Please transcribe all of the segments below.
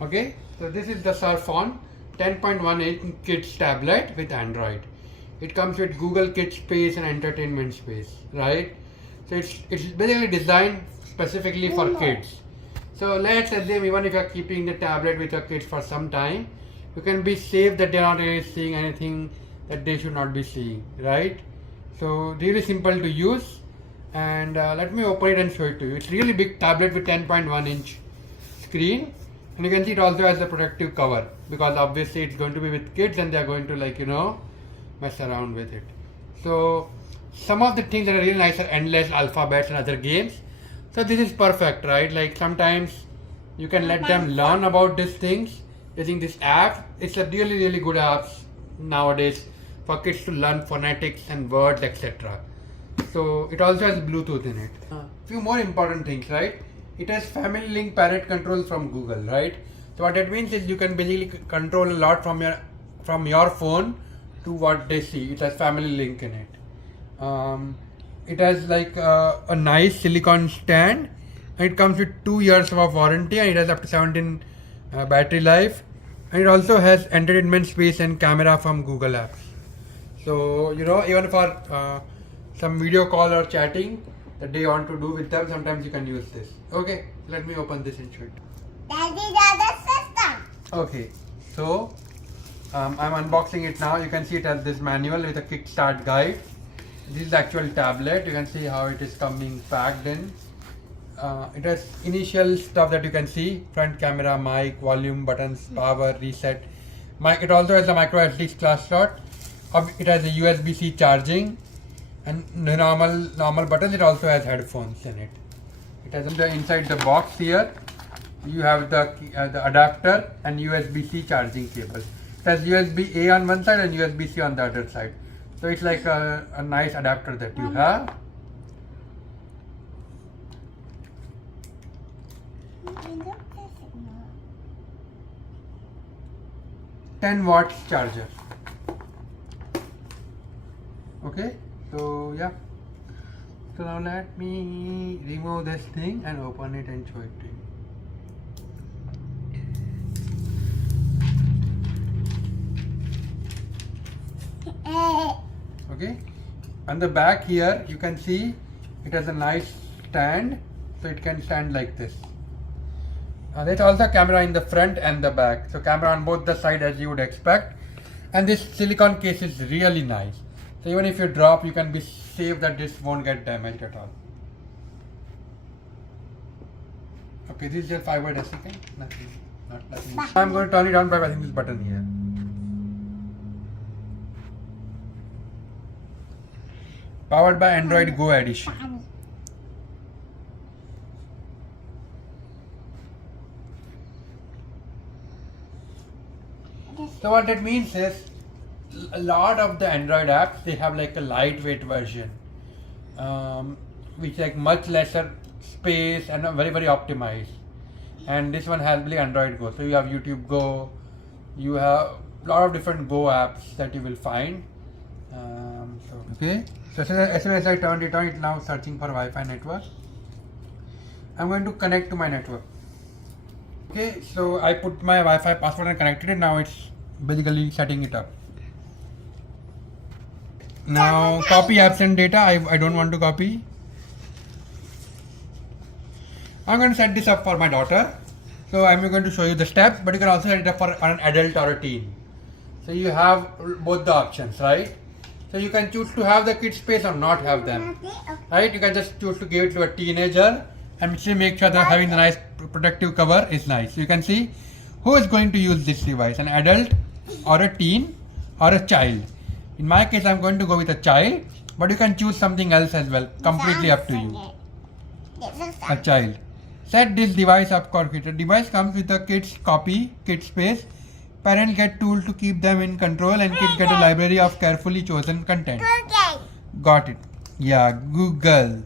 Okay, so this is the Surf onn 10.1 Kids tablet with Android. It comes with Google Kids Space and Entertainment Space, right? So it's basically designed specifically for kids. So let's assume even if you're keeping the tablet with your kids for some time, you can be safe that they're not really seeing anything that they should not be seeing, right? So really simple to use, and let me open it and show it to you. It's really big tablet with 10.1 inch screen, and you can see it also has a protective cover because obviously it's going to be with kids and they're going to mess around with it. So some of the things that are really nice are endless alphabets and other games. So this is perfect, right? Like sometimes you can let them learn about these things using this app. It's a really good app nowadays for kids to learn phonetics and words, etc. So it also has Bluetooth in it. Few more important things, right? It has family link parent control from Google, right? So what that means is you can basically control a lot from your phone to what they see. It has family link in it. It has like a nice silicone stand, and it comes with 2 years of warranty, and it has up to 17 battery life, and it also has entertainment space and camera from Google apps. So even for some video call or chatting that they want to do with them, sometimes you can use this. Okay, let me open this and show it. Daddy, that's system. Okay, so I'm unboxing it now. You can see it has this manual with a kickstart guide. This is the actual tablet. You can see how it is coming packed in. It has initial stuff that you can see: front camera, mic, volume buttons, power, reset. It also has a micro SD flash slot. It has a USB-C charging, and the normal buttons. It also has headphones in it. It has inside the box here. You have the adapter and USB-C charging cable. It has USB-A on one side and USB-C on the other side. So it's like a nice adapter that you have. No. 10 watts charger. Okay, so yeah. So now let me remove this thing and open it and show it to you. Okay, on the back here you can see it has a nice stand, so it can stand like this. There's also a camera in the front and the back, so camera on both the side as you would expect, and this silicone case is really nice, so even if you drop you can be safe that this won't get damaged at all. Okay, this is your fiber desiccant. Nothing. I'm going to turn it on by pressing this button here. Powered by Android Go edition. So what that means is a lot of the Android apps, they have like a lightweight version, which like much lesser space and very optimized. And this one has Android Go. So you have YouTube Go, you have a lot of different Go apps that you will find. Okay. So as soon as I turned it on, it's now searching for Wi-Fi network. I'm going to connect to my network. Okay, so I put my Wi-Fi password and connected it. Now it's basically setting it up. Now copy apps and data. I don't want to copy. I'm going to set this up for my daughter. So I'm going to show you the steps, but you can also set it up for an adult or a teen. So you have both the options, right? So you can choose to have the kids space or not have them, right? You can just choose to give it to a teenager and still make sure that having the nice protective cover is nice. So you can see who is going to use this device, an adult or a teen or a child. In my case, I'm going to go with a child, but you can choose something else as well, completely up to you. A child. Set this device up configured. Device comes with a kids copy, kids space. Parents get tools to keep them in control, and kids get a library of carefully chosen content. Google. Got it. Yeah, Google.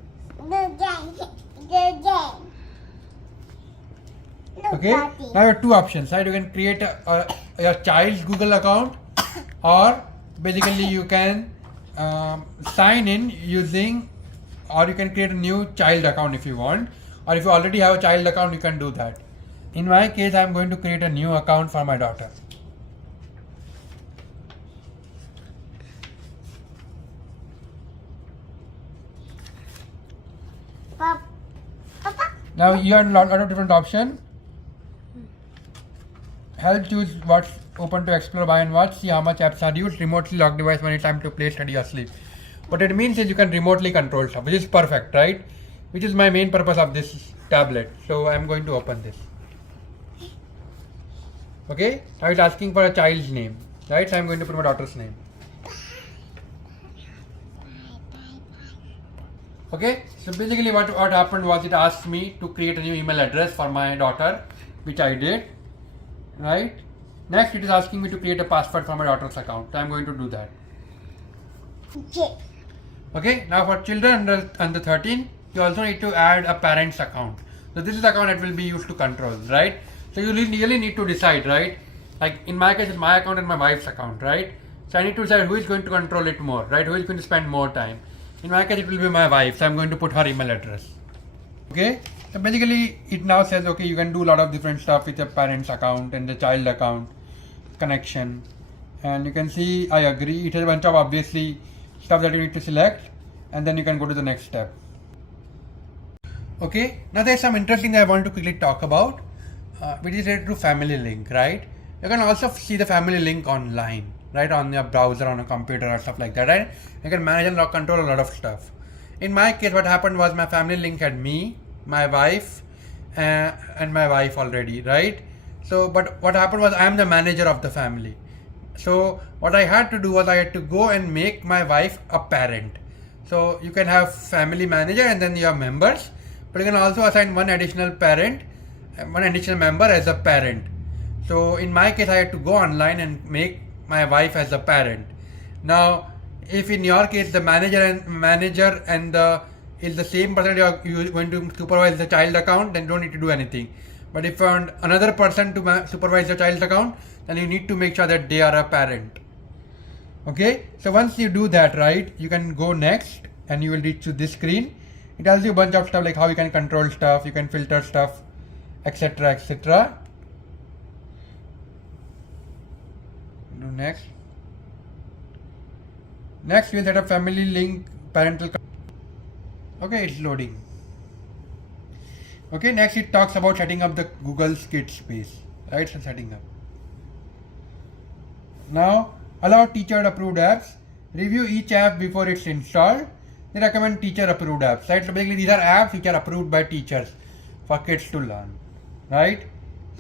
Okay. Now you have two options, right? You can create your child's Google account, or basically you can sign in using, or you can create a new child account if you want, or if you already have a child account, you can do that. In my case, I'm going to create a new account for my daughter. Papa. Now you have a lot of different options. Help choose what's open to explore, buy and watch, see how much apps are used, remotely lock device when it's time to play, study or sleep. What it means is you can remotely control stuff, which is perfect, right? Which is my main purpose of this tablet. So I'm going to open this. Okay, now it's asking for a child's name, right? So I'm going to put my daughter's name. Okay, so basically what happened was it asked me to create a new email address for my daughter, which I did, right? Next it is asking me to create a password for my daughter's account, so I'm going to do that. Okay. Okay, now for children under 13, you also need to add a parent's account. So this is the account that will be used to control, right? So you really need to decide, right? Like in my case, it's my account and my wife's account, right? So I need to decide who is going to control it more, right? Who is going to spend more time. In my case, it will be my wife, so I'm going to put her email address. Okay, so basically it now says, okay, you can do a lot of different stuff with your parent's account and the child account connection. And you can see, I agree, it has a bunch of obviously stuff that you need to select, and then you can go to the next step. Okay, now there's some interesting that I want to quickly talk about, which is related to family link, right? You can also see the family link online, right, on your browser, on a computer or stuff like that, right? You can manage and control a lot of stuff. In my case, what happened was my family link had me, my wife, and my wife already, right? So, but what happened was I am the manager of the family. So what I had to do was I had to go and make my wife a parent. So you can have family manager and then you have members, but you can also assign one additional parent, one additional member as a parent. So in my case, I had to go online and make my wife as a parent. Now, if in your case the manager and the is the same person you're going to supervise the child account, then you don't need to do anything. But if you want another person to supervise the child's account, then you need to make sure that they are a parent. Okay, so once you do that, right, you can go next and you will reach to this screen. It tells you a bunch of stuff like how you can control stuff, you can filter stuff, etc., etc. Do next. Next, we'll set up family link parental. Okay, it's loading. Okay, next it talks about setting up the Google's Kid space, right? So setting up. Now, allow teacher approved apps. Review each app before it's installed. They recommend teacher approved apps, right? So basically these are apps which are approved by teachers for kids to learn, right?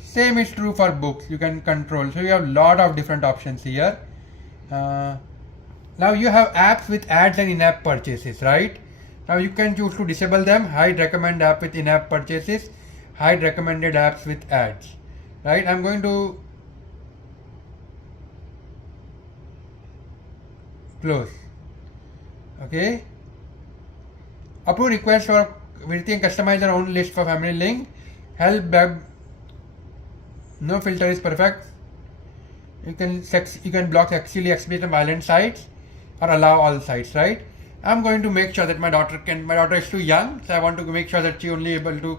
Same is true for books. You can control. So you have a lot of different options here. Now you have apps with ads and in-app purchases, right? Now you can choose to disable them, hide recommend app with in-app purchases, hide recommended apps with ads, right? I'm going to close. Okay. Approve request for Virti and customize your own list for family link. Help web. No filter is perfect. You can block sexually explicit and violent sites or allow all sites, right? I'm going to make sure that my daughter is too young, so I want to make sure that she only able to,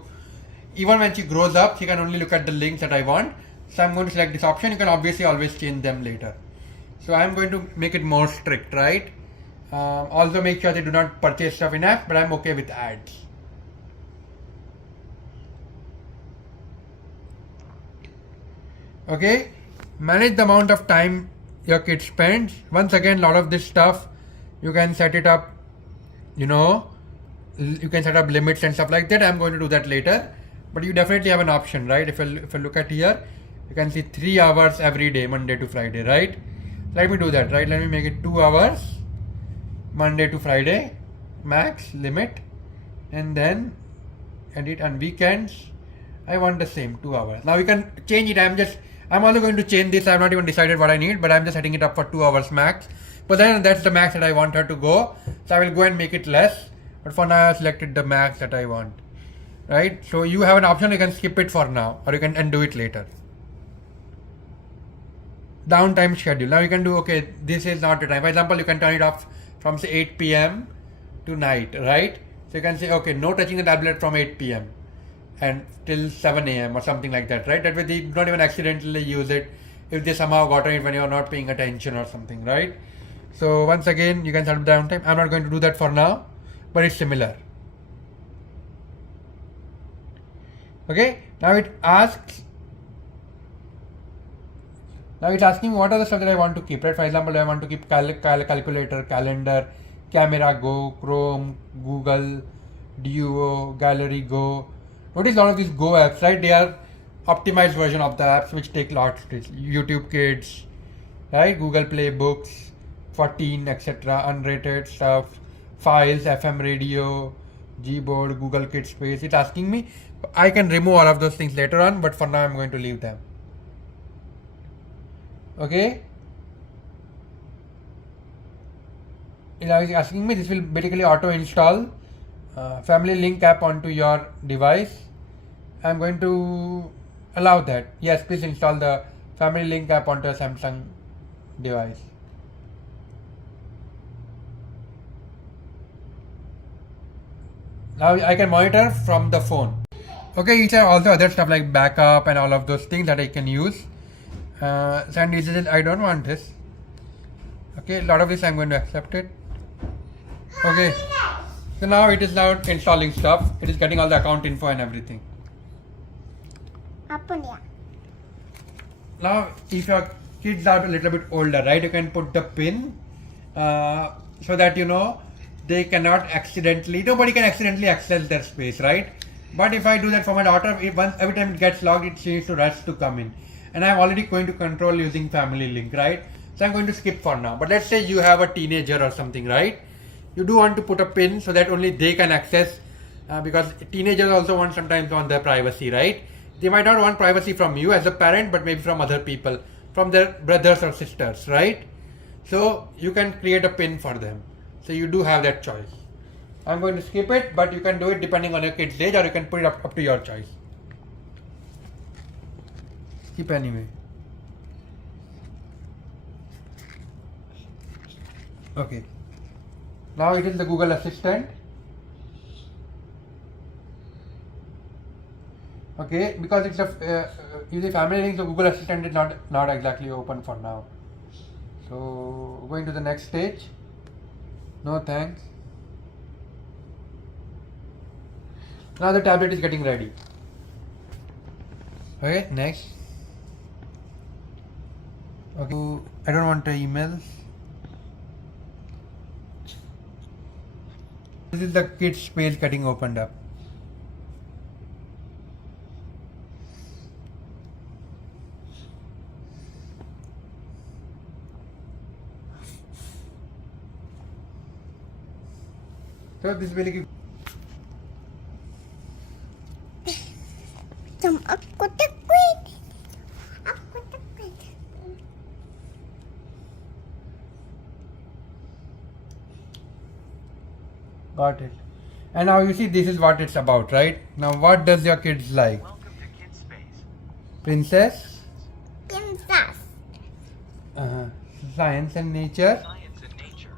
even when she grows up, she can only look at the links that I want. So I'm going to select this option. You can obviously always change them later. So I'm going to make it more strict, right? Also make sure they do not purchase stuff in app, but I'm okay with ads. Okay, manage the amount of time your kid spends. Once again, a lot of this stuff, you can set it up, you can set up limits and stuff like that. I'm going to do that later, but you definitely have an option, right? If I look at here, you can see 3 hours every day, Monday to Friday, right? Let me do that, right? Let me make it 2 hours, Monday to Friday, max limit, and then edit on weekends. I want the same 2 hours. Now you can change it. I'm also going to change this. I've not even decided what I need, but I'm just setting it up for 2 hours max. But then that's the max that I want her to go. So I will go and make it less. But for now, I've selected the max that I want. Right? So you have an option. You can skip it for now, or you can undo it later. Downtime schedule. Now you can do, okay, this is not the time. For example, you can turn it off from say 8 p.m. to night, right? So you can say, okay, no touching the tablet from 8 p.m. and till 7 a.m. or something like that, right? That way they don't even accidentally use it if they somehow got it when you're not paying attention or something, right? So once again, you can set up the downtime. I'm not going to do that for now, but it's similar. Okay, now it's asking what are the stuff that I want to keep, right? For example, I want to keep calculator, calendar, camera go, Chrome, Google, Duo, Gallery go. Notice a lot of these Go apps, right? They are optimized version of the apps which take lots of space. YouTube Kids, right? Google Play Books, 14, etc. Unrated stuff, files, FM radio, Gboard, Google Kids Space. It's asking me. I can remove all of those things later on, but for now I'm going to leave them. Okay. It's asking me, this will basically auto install Family Link app onto your device. I'm going to allow that. Yes, please install the Family Link app onto a Samsung device. Now I can monitor from the phone. Okay, these are also other stuff like backup and all of those things that I can use. Send digital, I don't want this. Okay, a lot of this I'm going to accept it. Okay, so now it is now installing stuff. It is getting all the account info and everything. Now, if your kids are a little bit older, right, you can put the pin so that they cannot accidentally, nobody can accidentally access their space, right? But if I do that for my daughter, every time it gets logged, she needs to rush to come in. And I'm already going to control using Family Link, right? So I'm going to skip for now. But let's say you have a teenager or something, right? You do want to put a pin so that only they can access because teenagers also sometimes want their privacy, right? They might not want privacy from you as a parent, but maybe from other people, from their brothers or sisters, right? So you can create a pin for them. So you do have that choice. I'm going to skip it, but you can do it depending on your kid's age, or you can put it up to your choice. Skip anyway. Okay. Now it is the Google Assistant. Okay, because it's a using Family Link, so Google Assistant is not exactly open for now. So going to the next stage. No thanks. Now the tablet is getting ready. Okay, next. Okay, I don't want the emails. This is the kids page getting opened up. So this will give got it. And now you see this is what it's about, right? Now what does your kids like? Welcome to Kids Space. Princess? Princess. Science and nature? Science and nature.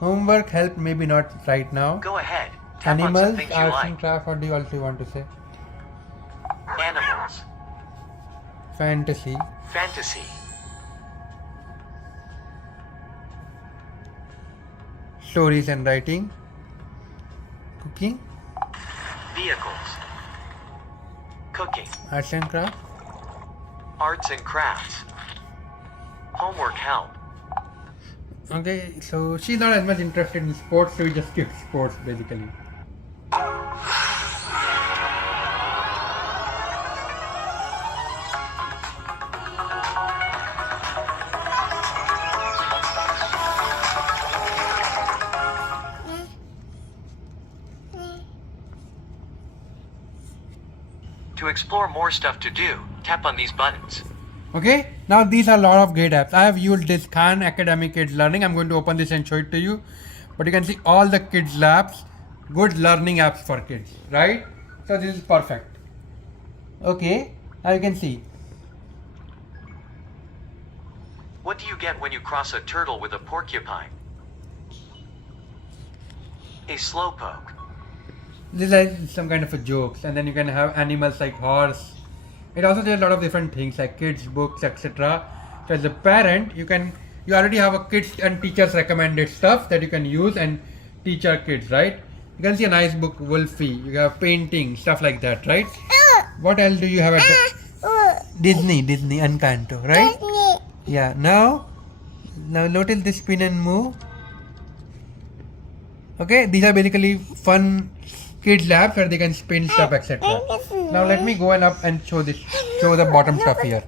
Homework help, maybe not right now. Go ahead. Tap on some Animals, things you arts and like. craft, what do you also want to say? Animals. Fantasy. Fantasy. Stories and writing. Cooking. Vehicles. Cooking. Arts and craft. Arts and crafts. Homework help. Okay, so she's not as much interested in sports, so we just skip sports basically. To explore more stuff to do, tap on these buttons. Okay, now these are a lot of great apps. I have used this Khan Academy Kids Learning. I'm going to open this and show it to you. But you can see all the kids labs, good learning apps for kids, right? So this is perfect. Okay, now you can see. What do you get when you cross a turtle with a porcupine? A slowpoke. This is like some kind of a jokes, and then you can have animals like horse. It also does a lot of different things like kids books, etc. So as a parent, you already have a kids and teachers recommended stuff that you can use and teach our kids, right? You can see a nice book, Wolfie. You have painting, stuff like that, right? What else do you have at Disney, Encanto, right? Yeah. Now notice this spin and move. Okay, these are basically fun kids labs where they can spin stuff, etc. Now let me go up and show the bottom stuff here.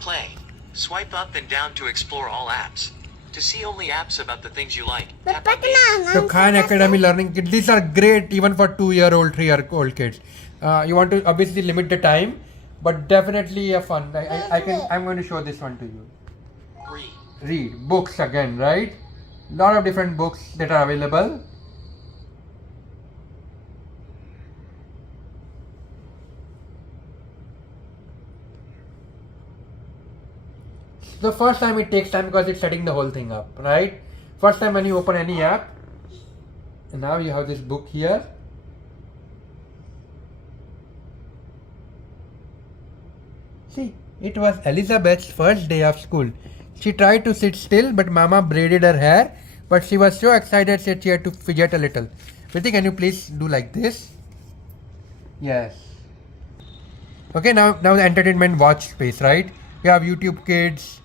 Play. Swipe up and down to explore all apps. To see only apps about the things you like, tap on these. So Khan Academy Learning Kits, these are great even for 2-year-old, 3-year-old kids. You want to obviously limit the time, but definitely a fun. I'm going to show this one to you. Read books again, right? Lot of different books that are available. The first time it takes time because it's setting the whole thing up, right? First time when you open any app, and now you have this book here. See, it was Elizabeth's first day of school. She tried to sit still, but Mama braided her hair. But she was so excited that she had to fidget a little. Priti, can you please do like this? Yes. Okay, now the entertainment watch space, right? You have YouTube Kids,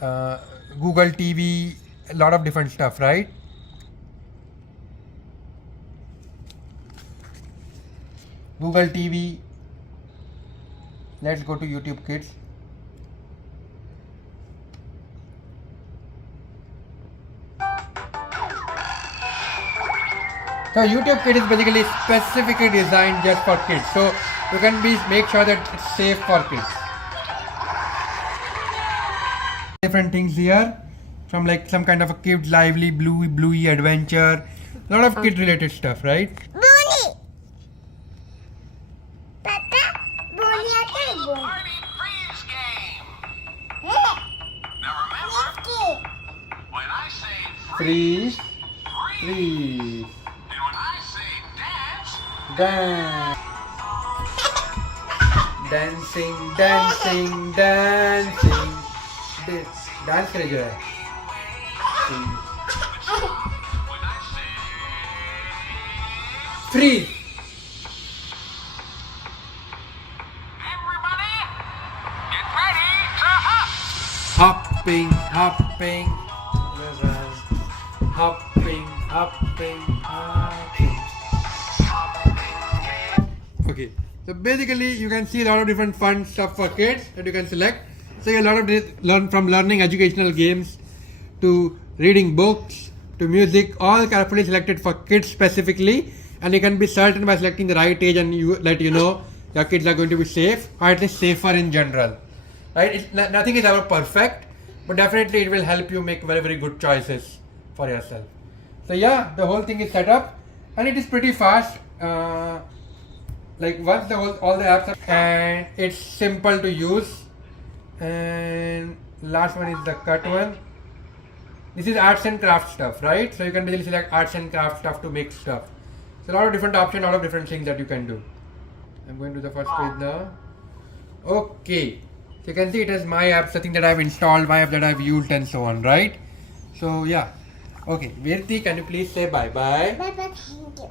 Google TV, a lot of different stuff, right? Google TV. Let's go to YouTube Kids. So YouTube Kids is basically specifically designed just for kids. So you can make sure that it's safe for kids. Different things here, from like some kind of a kid lively bluey adventure, a lot of kid related stuff, right? Bunny. Papa, bunny attack bunny. Party freeze game. Yeah. Now remember, when I say Freeze, freeze, freeze, and when I say dance, dance, dancing, dancing. Dance करे जो है when I say freeze. everybody, get ready to hop. Hopping, hopping, Okay, so basically you can see a lot of different fun stuff for kids that you can select. So a lot of learning educational games to reading books to music, all carefully selected for kids specifically, and you can be certain by selecting the right age and you know your kids are going to be safe, or at least safer in general. Right? Nothing is ever perfect, but definitely it will help you make very good choices for yourself. So yeah, the whole thing is set up and it is pretty fast. Like once all the apps are, and it's simple to use. And last one is the cut one. This is arts and craft stuff, right? So you can basically select arts and craft stuff to make stuff. So a lot of different options, a lot of different things that you can do. I'm going to the first page now. Okay, so you can see it has my apps, the thing that I've installed, my app that I've used, and so on, right? So yeah. Okay, Virti, can you please say bye bye? Bye bye, thank you.